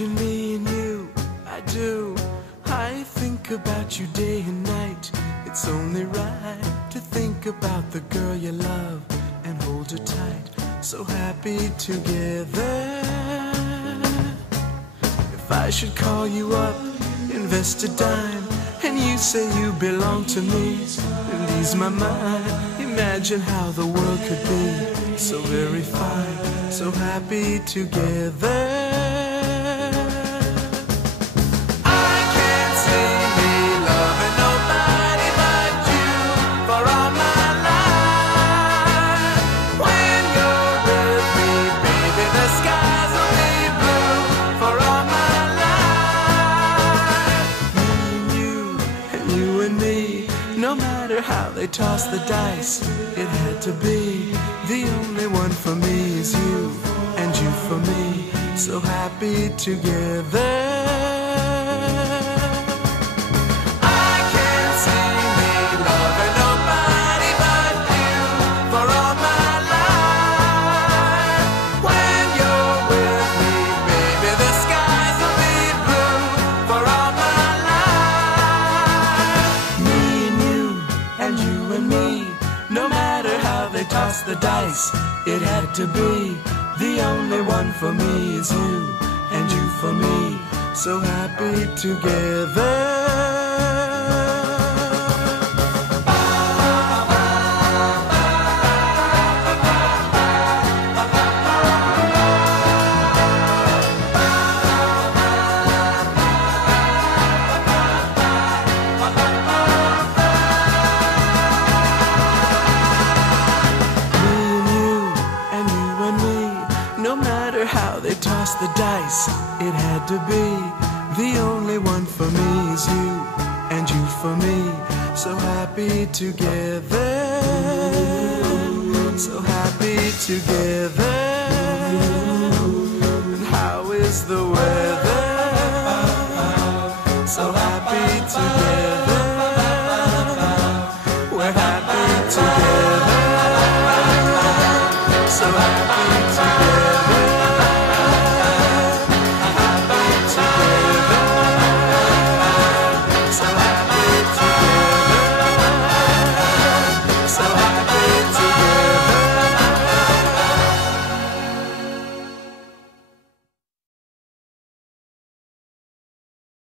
Imagine me and you, I do. I think about you day and night. It's only right to think about the girl you love and hold her tight. So happy together. If I should call you up, invest a dime, and you say you belong to me, and ease my mind. Imagine how the world could be so very fine, so happy together. No matter how they toss the dice, it had to be. The only one for me is you, and you for me, so happy together. Toss the dice, it had to be. The only one for me is you, and you for me, so happy together. No matter how they toss the dice, it had to be. The only one for me is you, and you for me, so happy together. So happy together. And how is the weather? So happy together.